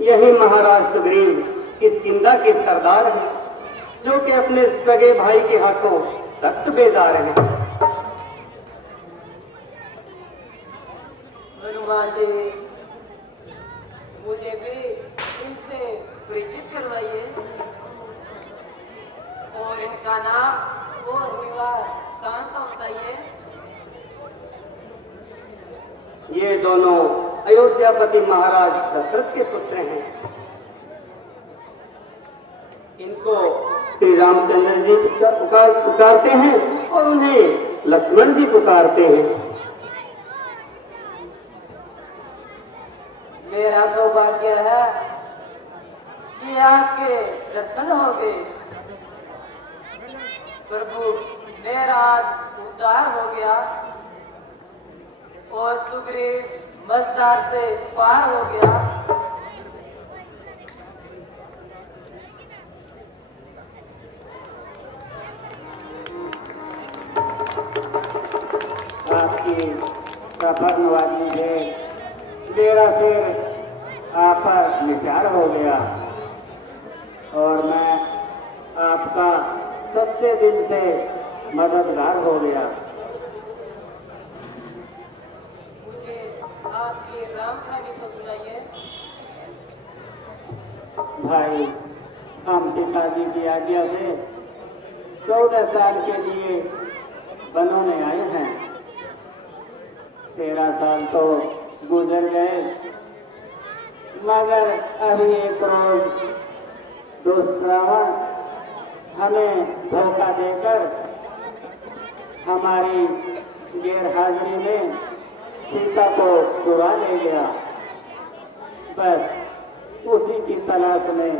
यही महाराज सुग्रीव किष्किंधा के सरदार हैं, जो कि अपने सगे भाई के हाथों सख्त बेजार हैं। हनुमान जी, मुझे भी इनसे परिचित करवाइए और इनका नाम और निवास स्थान तो बताइए। ये दोनों अयोध्यापति महाराज दशरथ के पुत्र हैं। इनको श्री रामचंद्र जी पुकारते हैं और उन्हें लक्ष्मण जी पुकारते हैं। मेरा सौभाग्य है कि आपके दर्शन हो गए। प्रभु, मेरा आज उद्धार हो गया और सुग्रीव मझधार से पार हो गया। आपकी प्रपन्नवादी है, मेरा सिर आप पर निशार हो गया और मैं आपका सच्चे दिल से मददगार हो गया। मुझे आपकी राम कहानी तो सुनाइए। भाई, हम पिताजी की आज्ञा से 14 साल के लिए वनों में आए हैं। 13 साल तो गुजर गए, मगर अभी एक रोज दोस्त रावण हमें धोखा देकर हमारी गैरहाजिरी में सीता को चुरा ले गया। बस उसी की तलाश में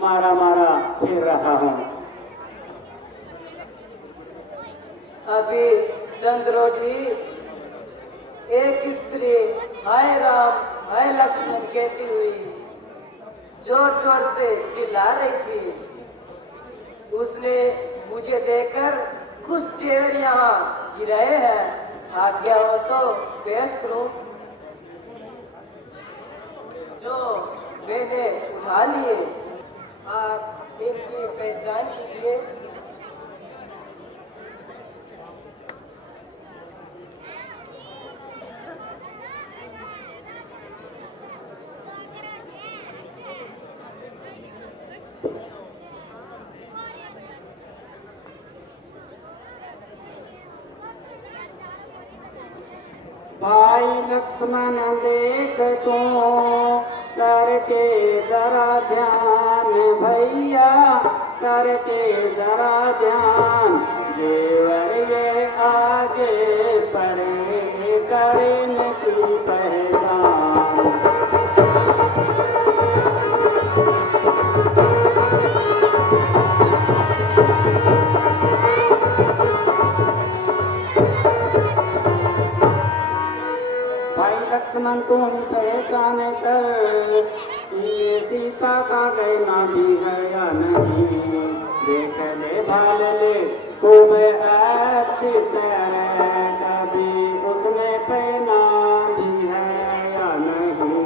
मारा मारा फिर रहा हूँ। अभी चंद्रों जी, एक स्त्री हाय राम हाय लक्ष्मण कहती हुई जोर जोर से चिल्ला रही थी। उसने मुझे देखकर कुछ चेहरे यहाँ गिराए हैं। आज्ञा हो तो पेश करूं। जो मैंने उठा लिए, आप इनकी पहचान कीजिए। भाई लक्ष्मण देख तो करके जरा ध्यान, भैया करके जरा ध्यान। देवर ये आगे पड़े करें की पहचान। लक्ष्मण तुम पहचान कर ये सीता का गहना भी है या नहीं। देख ले भाल ले तुम्हें अच्छी तरह, कभी उसने पहना भी है या नहीं।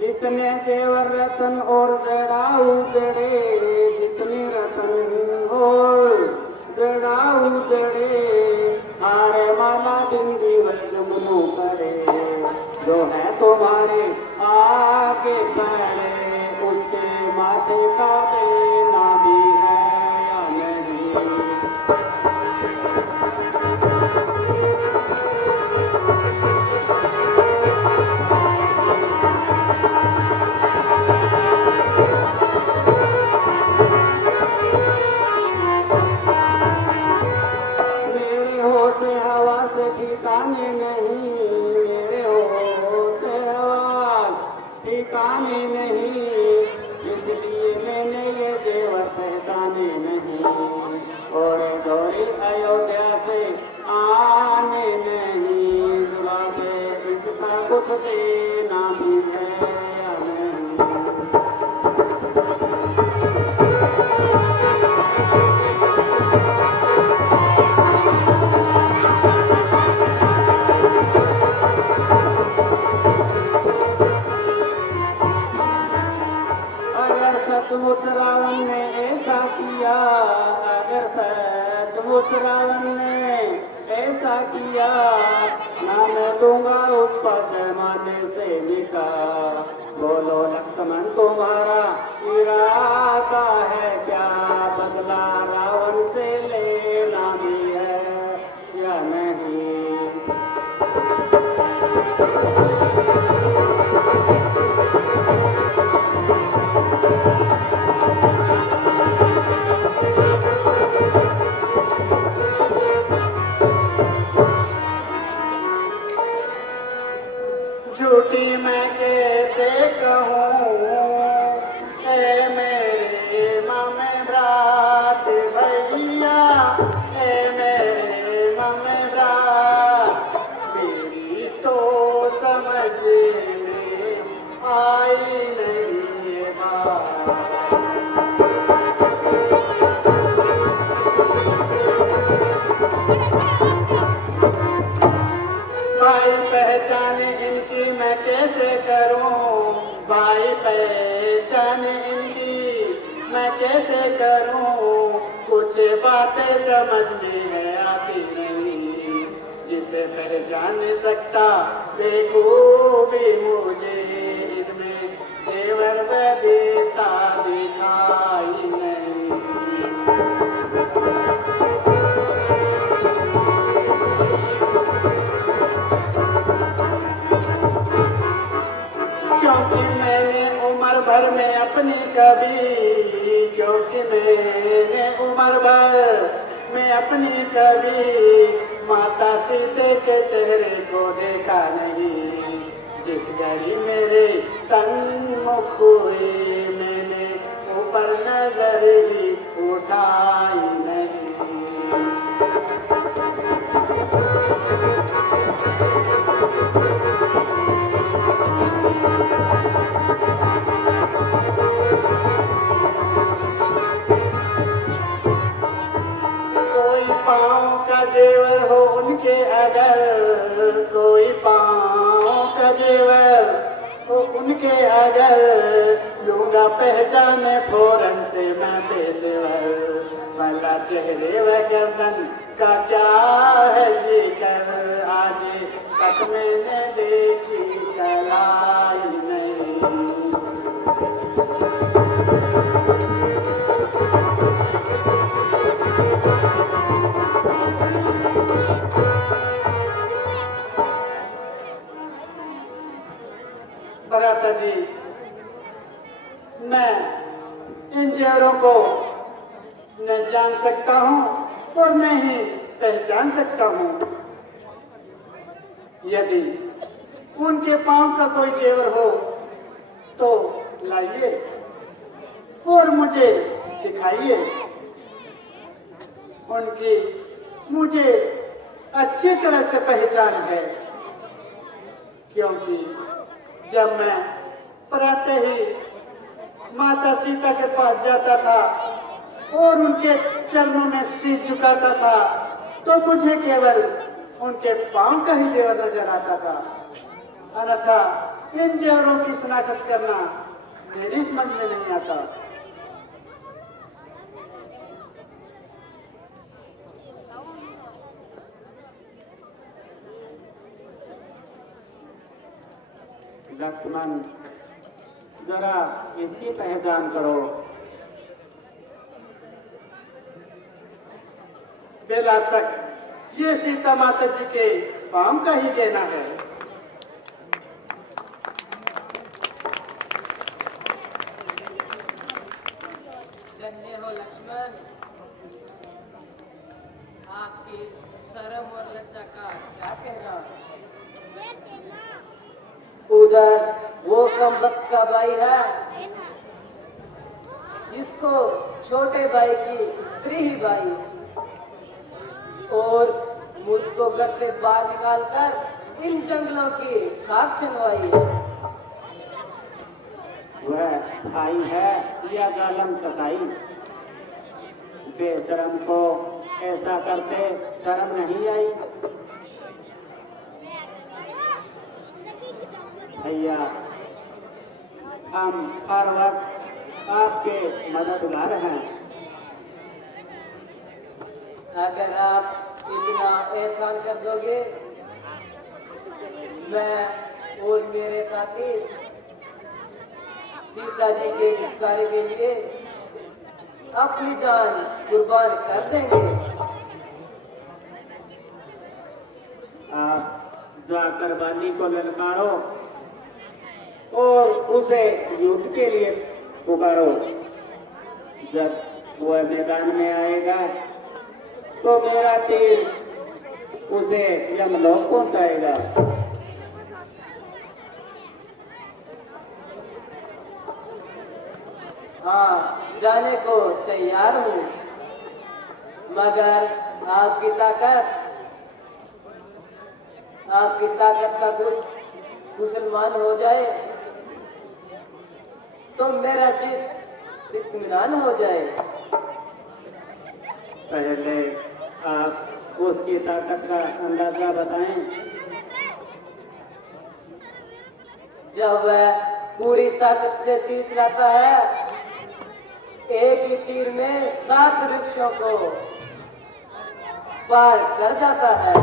जितने जेवर रतन और जड़ाऊ जड़े, जितने रतन और जड़ाऊ जड़े, हारे माला बिंदी वजमनो करे। जो है तुम्हारे आगे बढ़े, उसके माथे का देना भी है या नहीं। ठिकाने नहीं, मेरे होश हवास ठिकाने नहीं, इसलिए मैंने ये जेवर पहचाने नहीं। और दौड़ी अयोध्या से आने नहीं, जुलाते इसका कुछ देना भी है या नहीं। अगर सचमुच रावण ने ऐसा किया, अगर सचमुच रावण ने ऐसा किया, ना मैं दूंगा उस पर जमाने से निकाह। बोलो लक्ष्मण तुम्हारा इरादा है क्या, बदला रावण से लेना भी है या नहीं। झूठी मैं कैसे कहूँ, ए मेरे ममे भ्रात भैया, ए मेरे ममे भ्रात, मेरी तो समझ में आई नहीं ये बात। भाई पहचान इनकी मैं कैसे करूं, भाई पहचान इनकी मैं कैसे करूं, कुछ बातें समझ में है आती नहीं। जिसे पहचान सकता बेखूबी मुझे, इनमें जेवर देता दिखाई नहीं। क्योंकि मैंने उम्र भर में अपनी कभी, क्योंकि मैंने उम्र भर में अपनी कभी माता सीते के चेहरे को देखा नहीं। जिस घड़ी मेरे सन्मुख हुई, मैंने ऊपर नजर ही उठाई नहीं। पाँव का जेवर हो उनके अगर, कोई पाँव का जेवर हो उनके अगर, लूंगा पहचाने फौरन से मैं पेशेवर। भला चेहरे व गर्दन का क्या है जिक्र, आज तक मैंने देखी कलाई नहीं। भ्राता जी, मैं इन जेवरों को न जान सकता हूँ और न ही पहचान सकता हूँ। यदि उनके पांव का कोई जेवर हो तो लाइए और मुझे दिखाइए। उनकी मुझे अच्छी तरह से पहचान है, क्योंकि जब मैं प्रातः ही माता सीता के पास जाता था और उनके चरणों में सिर झुकाता था, तो मुझे केवल उनके पांव का ही जेवर नजर आता था। अन्यथा इन जेवरों की शनाख्त करना मेरी समझ में नहीं आता। लक्ष्मण, जरा इसकी पहचान करो। बेला शक ये सीता माता जी के पांव का ही लेना है। धन्य हो लक्ष्मण, आपकी शर्म और लज्जा का क्या कहना। उधर वो कम वक्त का भाई है जिसको छोटे भाई की स्त्री ही भाई, और मुझको घर से बाहर निकालकर इन जंगलों की खाक छनवाई है। वह भाई है या जालम कसाई? बेशरम को ऐसा करते शर्म नहीं आई? भैया, हम हर वक्त आपके मददगार हैं। अगर आप इतना एहसान कर दोगे, मैं और मेरे साथी सीता जी के छुटकारे के लिए अपनी जान कुर्बान कर देंगे। आप जाकर बाली को ललकारो और उसे युद्ध के लिए पुकारो। जब वह मैदान में आएगा तो मेरा तीर उसे यमलोक पहुंचाएगा। हाँ, जाने को तैयार हूँ, मगर आपकी ताकत का कुछ मुसलमान हो जाए तो मेरा चित्त इत्मीनान हो जाए। पहले आप उसकी ताकत का अंदाजा बताएं। जब वह पूरी ताकत से तीर चलाता है, एक ही तीर में 7 वृक्षों को पार कर जाता है।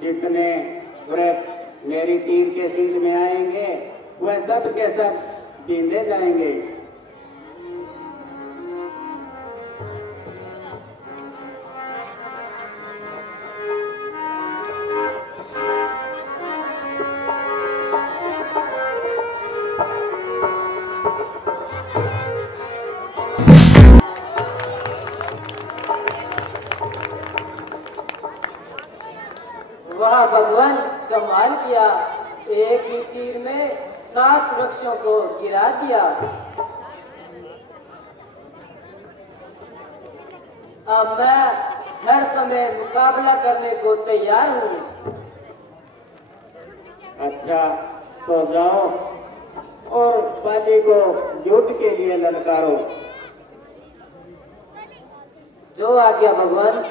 जितने वृक्ष मेरी तीर के सींग में आएंगे वह सब के सब बींधे जाएंगे। वाह भगवान, कमाल किया, एक ही तीर में 7 वृक्षों को गिरा दिया। अब मैं हर समय मुकाबला करने को तैयार हूँ। अच्छा, तो जाओ और बाली को युद्ध के लिए ललकारो। जो आज्ञा भगवान।